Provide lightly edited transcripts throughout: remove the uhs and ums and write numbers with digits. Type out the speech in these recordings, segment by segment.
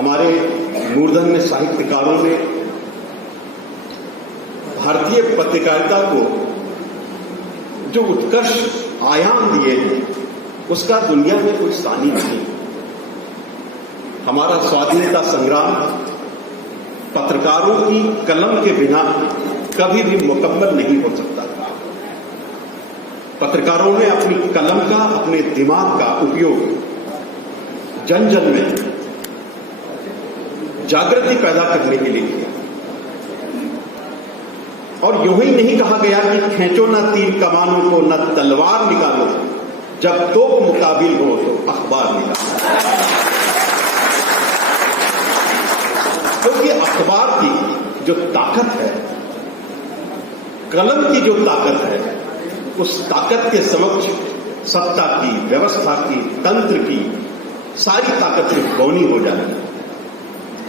हमारे मूर्धन्य साहित्यकारों ने भारतीय पत्रकारिता को जो उत्कर्ष आयाम दिए हैं उसका दुनिया में कोई सानी नहीं। हमारा स्वाधीनता संग्राम पत्रकारों की कलम के बिना कभी भी मुकम्मल नहीं हो सकता। पत्रकारों ने अपनी कलम का, अपने दिमाग का उपयोग जन जन में जागृति पैदा करने के लिए किया। और यूं ही नहीं कहा गया कि खींचो न तीर कमानों को, न तलवार निकालो, जब तोप मुकाबिल हो तो अखबार निकालो। क्योंकि अखबार की जो ताकत है, कलम की जो ताकत है, उस ताकत के समक्ष सत्ता की, व्यवस्था की, तंत्र की सारी ताकतें गौनी हो जाती है।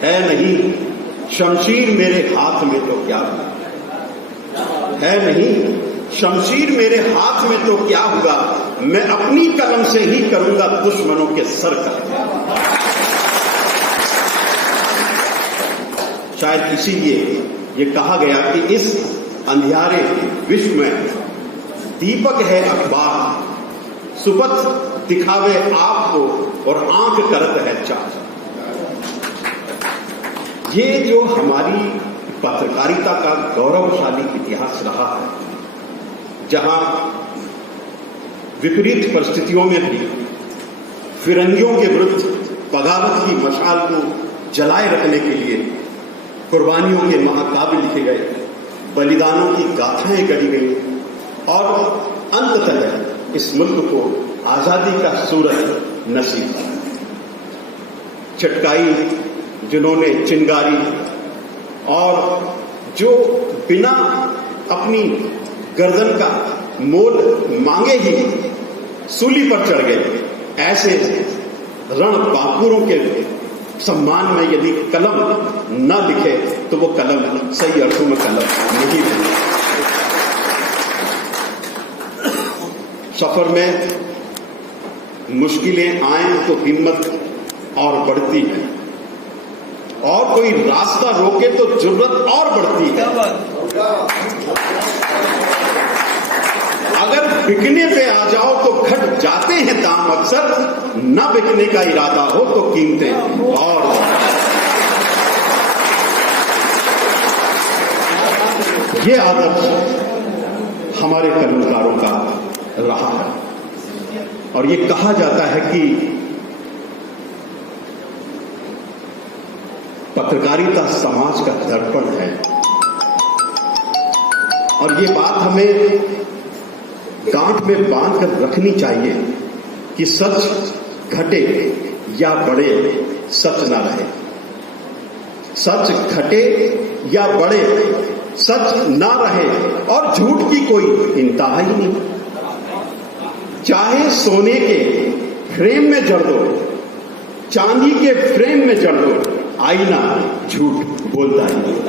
नहीं शमशीर मेरे हाथ में तो क्या हुआ, है नहीं शमशीर मेरे हाथ में तो क्या हुआ, मैं अपनी कलम से ही करूंगा दुश्मनों के सर का। शायद इसीलिए ये कहा गया कि इस अंधियारे विश्व में दीपक है अखबार, सुपथ दिखावे आपको और आंख करत है चार। ये जो हमारी पत्रकारिता का गौरवशाली इतिहास रहा है, जहां विपरीत परिस्थितियों में भी फिरंगियों के विरुद्ध बगावत की मशाल को जलाए रखने के लिए कुर्बानियों के महाकाव्य लिखे गए, बलिदानों की गाथाएं गढ़ी गई और अंततः इस मुल्क को आजादी का सूरज नसीब हुआ। चटकाई जिन्होंने चिंगारी और जो बिना अपनी गर्दन का मोल मांगे ही सूली पर चढ़ गए, ऐसे रण बांकुरों के सम्मान में यदि कलम न लिखे तो वो कलम सही अर्थों में कलम नहीं है। सफर में मुश्किलें आए तो हिम्मत और बढ़ती है, और कोई रास्ता रोके तो जुर्रत और बढ़ती है। अगर बिकने पे आ जाओ तो घट जाते हैं दाम अक्सर, न बिकने का इरादा हो तो कीमतें और। ये आदत हमारे कलमकारों का रहा है, और ये कहा जाता है कि पत्रकारिता समाज का दर्पण है। और ये बात हमें गांठ में बांध कर रखनी चाहिए कि सच घटे या बढ़े, सच ना रहे। सच घटे या बढ़े, सच ना रहे, और झूठ की कोई इंतहा ही नहीं। चाहे सोने के फ्रेम में जड़ दो, चांदी के फ्रेम में जड़ दो, आईना झूठ बोलता ही नहीं।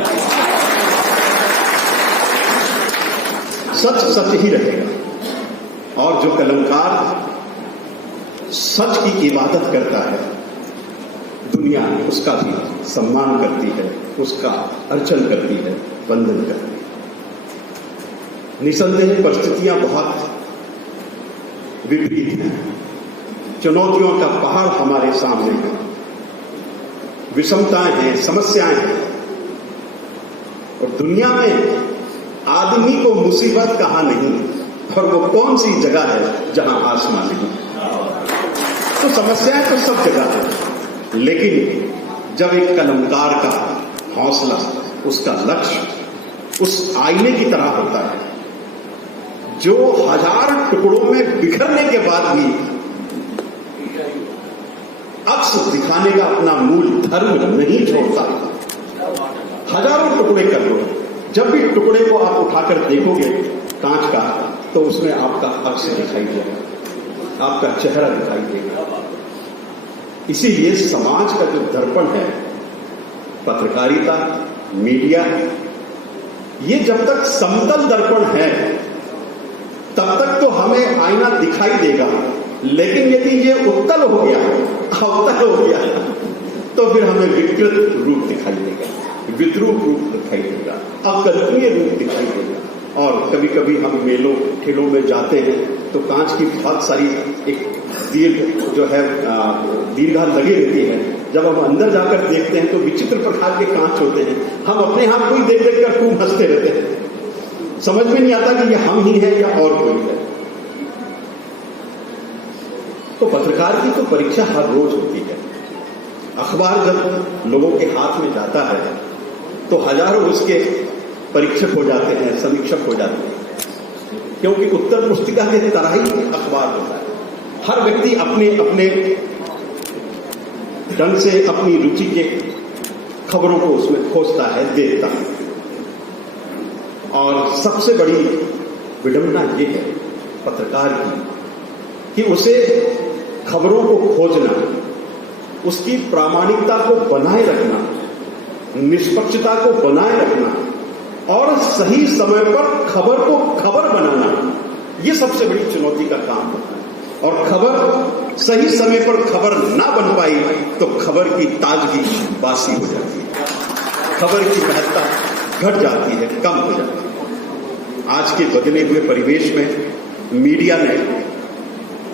सच सच ही रहेगा, और जो कलमकार सच की इबादत करता है, दुनिया उसका भी सम्मान करती है, उसका अर्चन करती है, वंदन करती है। निसंदेह परिस्थितियां बहुत विपरीत हैं, चुनौतियों का पहाड़ हमारे सामने है, विषमताएं हैं, समस्याएं हैं, और दुनिया में आदमी को मुसीबत कहा नहीं, और वो कौन सी जगह है जहां आसमान नहीं। तो समस्याएं तो सब जगह है, लेकिन जब एक कलमकार का हौसला, उसका लक्ष्य उस आईने की तरह होता है जो 1000 टुकड़ों में बिखरने के बाद भी अक्स दिखाने का अपना मूल धर्म नहीं छोड़ता। हजारों टुकड़े कर लो, जब भी टुकड़े को आप उठाकर देखोगे कांच का, तो उसमें आपका अक्स दिखाई देगा, आपका चेहरा दिखाई देगा। इसीलिए समाज का जो दर्पण है, पत्रकारिता, मीडिया, ये जब तक समतल दर्पण है तब तक तो हमें आईना दिखाई देगा, लेकिन यदि ये उत्तल हो गया, अवतल हो गया, तो फिर हमें विकृत रूप दिखाई देगा, विद्रूप रूप दिखाई देगा, अकल्पनीय रूप दिखाई देगा। और कभी कभी हम मेलों ठेलों में जाते हैं तो कांच की बहुत सारी एक दीर्घ जो है दीर्घा लगी रहती है। जब हम अंदर जाकर देखते हैं तो विचित्र प्रकार के कांच होते हैं। हम अपने आप को ही देख देख कर खूब हंसते रहते हैं, समझ में नहीं आता कि ये हम ही है या और कोई है। तो पत्रकार की तो परीक्षा हर रोज होती है। अखबार जब लोगों के हाथ में जाता है तो हजारों उसके परीक्षक हो जाते हैं, समीक्षक हो जाते हैं, क्योंकि उत्तर पुस्तिका के तरह ही अखबार होता है। हर व्यक्ति अपने अपने ढंग से अपनी रुचि के खबरों को उसमें खोजता है, देखता है। और सबसे बड़ी विडंबना ये है पत्रकार की कि उसे खबरों को खोजना, उसकी प्रामाणिकता को बनाए रखना, निष्पक्षता को बनाए रखना और सही समय पर खबर को खबर बनाना, ये सबसे बड़ी चुनौती का काम होता है। और खबर सही समय पर खबर ना बन पाई तो खबर की ताजगी बासी हो जाती है, खबर की महत्ता घट जाती है, कम हो जाती है। आज के बदले हुए परिवेश में मीडिया ने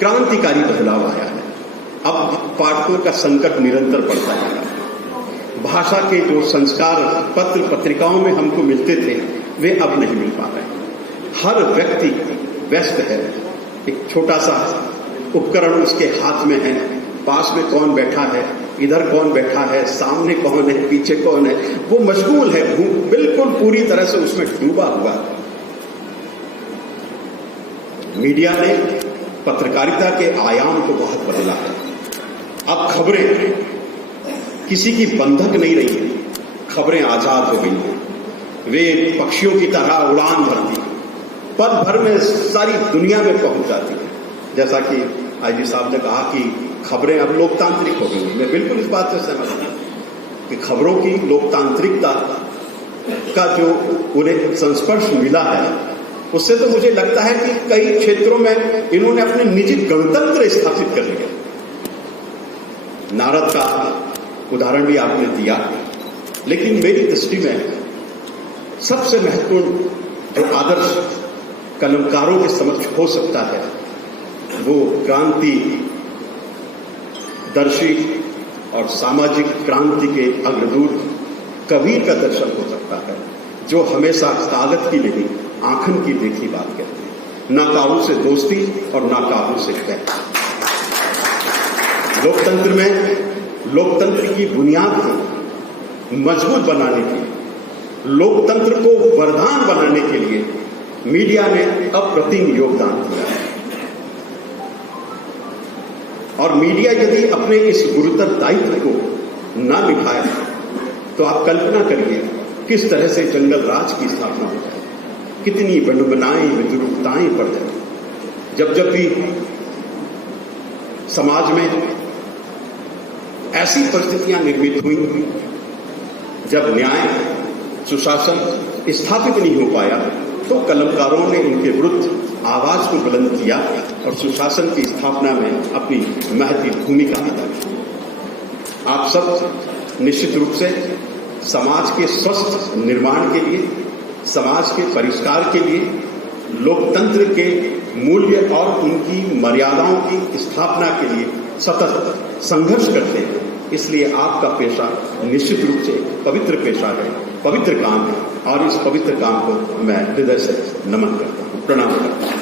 क्रांतिकारी बदलाव आया है। अब पाठकों का संकट निरंतर बढ़ता जा रहा है। भाषा के जो संस्कार पत्र पत्रिकाओं में हमको मिलते थे वे अब नहीं मिल पा रहे। हर व्यक्ति व्यस्त है, एक छोटा सा उपकरण उसके हाथ में है, पास में कौन बैठा है, इधर कौन बैठा है, सामने कौन है, पीछे कौन है, वो मशगूल है, बिल्कुल पूरी तरह से उसमें डूबा हुआ है। मीडिया ने पत्रकारिता के आयाम को बहुत बदला है। अब खबरें किसी की बंधक नहीं रही है, खबरें आजाद हो गई हैं। वे पक्षियों की तरह उड़ान भरती हैं, पल भर में सारी दुनिया में पहुंच जाती है। जैसा कि आईजी साहब ने कहा कि खबरें अब लोकतांत्रिक हो गई, मैं बिल्कुल इस बात से सहमत हूं कि खबरों की लोकतांत्रिकता का जो उन्हें संस्पर्श मिला है उससे तो मुझे लगता है कि कई क्षेत्रों में इन्होंने अपने निजी गणतंत्र स्थापित कर लिया। नारद का उदाहरण भी आपने दिया, लेकिन मेरी दृष्टि में सबसे महत्वपूर्ण जो आदर्श कलमकारों के समक्ष हो सकता है वो क्रांति दर्शी और सामाजिक क्रांति के अग्रदूत कबीर का दर्शन हो सकता है, जो हमेशा कागज की नहीं आंखन की देखी बात कहते हैं। ना काबू से दोस्ती और ना काबू से कैद। लोकतंत्र में लोकतंत्र की बुनियाद को मजबूत बनाने के लिए, लोकतंत्र को वरदान बनाने के लिए मीडिया ने अप्रतिम योगदान दिया है। और मीडिया यदि अपने इस गुरुतर दायित्व को न निभाए तो आप कल्पना करिए किस तरह से जंगल राज की स्थापना हो जाए, कितनी विडंबनाएं विद्रूपताएं पड़ जाए। जब भी समाज में ऐसी परिस्थितियां निर्मित हुई जब न्याय सुशासन स्थापित नहीं हो पाया तो कलमकारों ने उनके विरुद्ध आवाज को बुलंद किया और सुशासन की स्थापना में अपनी महती भूमिका अदा की। आप सब निश्चित रूप से समाज के स्वस्थ निर्माण के लिए, समाज के परिष्कार के लिए, लोकतंत्र के मूल्य और उनकी मर्यादाओं की स्थापना के लिए सतत संघर्ष करते हैं। इसलिए आपका पेशा निश्चित रूप से पवित्र पेशा है, पवित्र काम है और इस पवित्र काम को मैं हृदय से नमन करता हूं, प्रणाम करता हूं।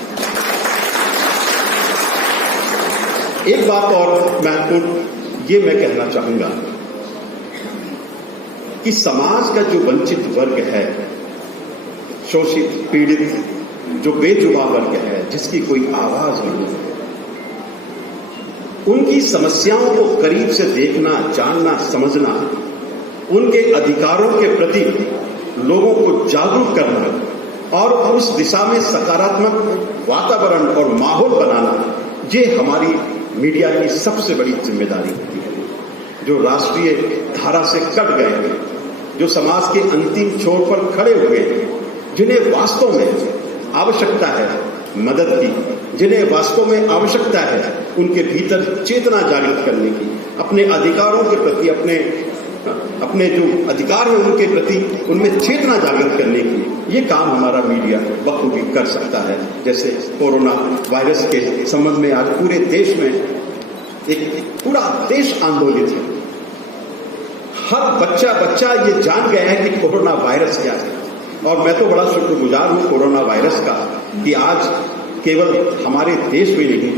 एक बात और महत्वपूर्ण ये मैं कहना चाहूंगा कि समाज का जो वंचित वर्ग है, शोषित पीड़ित जो बेजुबा वर्ग है, जिसकी कोई आवाज नहीं है, उनकी समस्याओं को करीब से देखना, जानना, समझना, उनके अधिकारों के प्रति लोगों को जागरूक करना और उस दिशा में सकारात्मक वातावरण और माहौल बनाना, ये हमारी मीडिया की सबसे बड़ी जिम्मेदारी होती है। जो राष्ट्रीय धारा से कट गए हैं, जो समाज के अंतिम छोर पर खड़े हुए हैं, जिन्हें वास्तव में आवश्यकता है मदद की, जिन्हें वास्तव में आवश्यकता है उनके भीतर चेतना जागृत करने की, अपने अधिकारों के प्रति, अपने जो अधिकार हैं उनके प्रति उनमें चेतना जागृत करने की ये काम हमारा मीडिया बखूबी कर सकता है। जैसे कोरोना वायरस के संबंध में आज पूरे देश में एक पूरा देश आंदोलित है। हर बच्चा ये जान गया है कि कोरोना वायरस क्या है। और मैं तो बड़ा शुक्रगुजार हूं कोरोना वायरस का कि आज केवल हमारे देश में नहीं,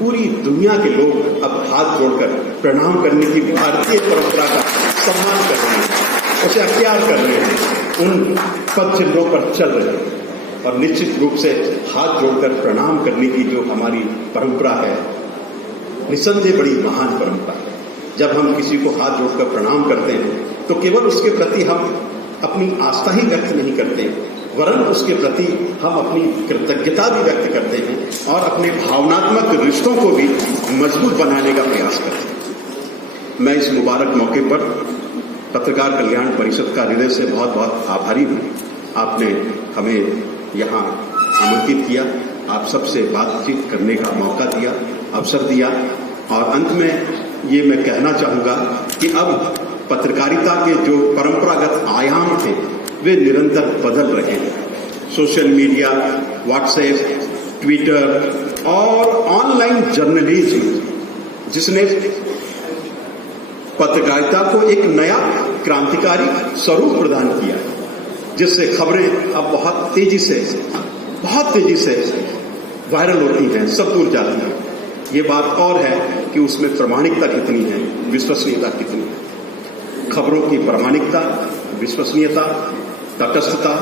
पूरी दुनिया के लोग अब हाथ जोड़कर प्रणाम करने की भारतीय परंपरा का सम्मान कर रहे हैं, उसे अख्तियार कर रहे हैं, उन पद चिन्हों पर चल रहे हैं। और निश्चित रूप से हाथ जोड़कर प्रणाम करने की जो हमारी परंपरा है, निसंदेह बड़ी महान परंपरा है। जब हम किसी को हाथ जोड़कर प्रणाम करते हैं तो केवल उसके प्रति हम अपनी आस्था ही व्यक्त नहीं करते, वरन उसके प्रति हम अपनी कृतज्ञता भी व्यक्त करते हैं और अपने भावनात्मक रिश्तों को भी मजबूत बनाने का प्रयास करते हैं। मैं इस मुबारक मौके पर पत्रकार कल्याण परिषद का हृदय से बहुत बहुत आभारी हूं। आपने हमें यहाँ आमंत्रित किया, आप सबसे बातचीत करने का मौका दिया, अवसर दिया। और अंत में ये मैं कहना चाहूंगा कि अब पत्रकारिता के जो परंपरागत आयाम थे वे निरंतर बदल रहे हैं। सोशल मीडिया, व्हाट्सएप, ट्विटर और ऑनलाइन जर्नलिज्म जिसने पत्रकारिता को एक नया क्रांतिकारी स्वरूप प्रदान किया, जिससे खबरें अब बहुत तेजी से वायरल होती हैं, सब दूर जाती हैं। ये बात और है कि उसमें प्रामाणिकता कितनी है, विश्वसनीयता कितनी है। खबरों की प्रामाणिकता, विश्वसनीयता, तटस्थता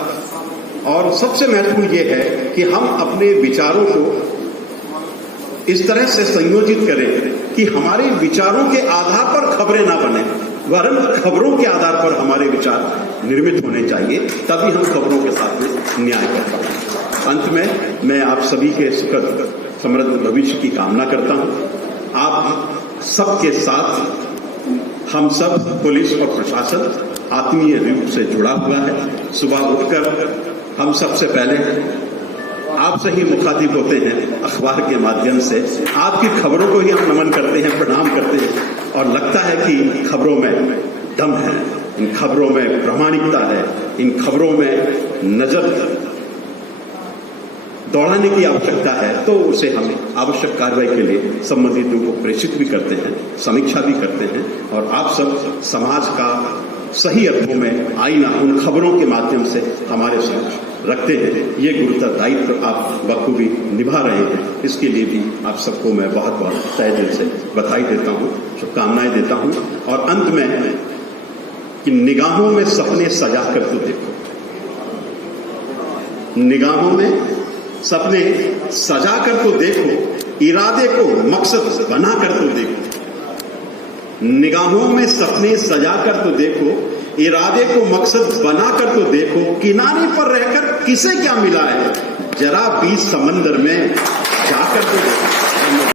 और सबसे महत्वपूर्ण ये है कि हम अपने विचारों को इस तरह से संयोजित करें कि हमारे विचारों के आधार पर खबरें ना बने, वरन खबरों के आधार पर हमारे विचार निर्मित होने चाहिए, तभी हम खबरों के साथ में न्याय कर पाएंगे। अंत में मैं आप सभी के सुखद समृद्ध भविष्य की कामना करता हूं। आप सबके साथ हम सब पुलिस और प्रशासन आत्मीय रूप से जुड़ा हुआ है। सुबह उठकर हम सबसे पहले आपसे ही मुखातिब होते हैं अखबार के माध्यम से, आपकी खबरों को ही हम नमन करते हैं, प्रणाम करते हैं और लगता है कि खबरों में दम है, इन खबरों में प्रामाणिकता है, इन खबरों में नजर दौड़ाने की आवश्यकता है, तो उसे हम आवश्यक कार्रवाई के लिए संबंधित लोगों को प्रेषित भी करते हैं, समीक्षा भी करते हैं और आप सब समाज का सही अर्थों में आईना उन खबरों के माध्यम से हमारे समक्ष रखते हैं। ये गुरुतर दायित्व आप बखूबी निभा रहे हैं, इसके लिए भी आप सबको मैं बहुत बहुत तहे दिल से बधाई देता हूं, शुभकामनाएं देता हूं। और अंत में कि निगाहों में सपने सजा कर तो देखो, निगाहों में सपने सजा कर तो देखो, इरादे को मकसद बना कर तो देखो। निगाहों में सपने सजा कर तो देखो, इरादे को मकसद बना कर तो देखो। किनारे पर रहकर किसे क्या मिला है, जरा बीच समंदर में जाकर तो देखो।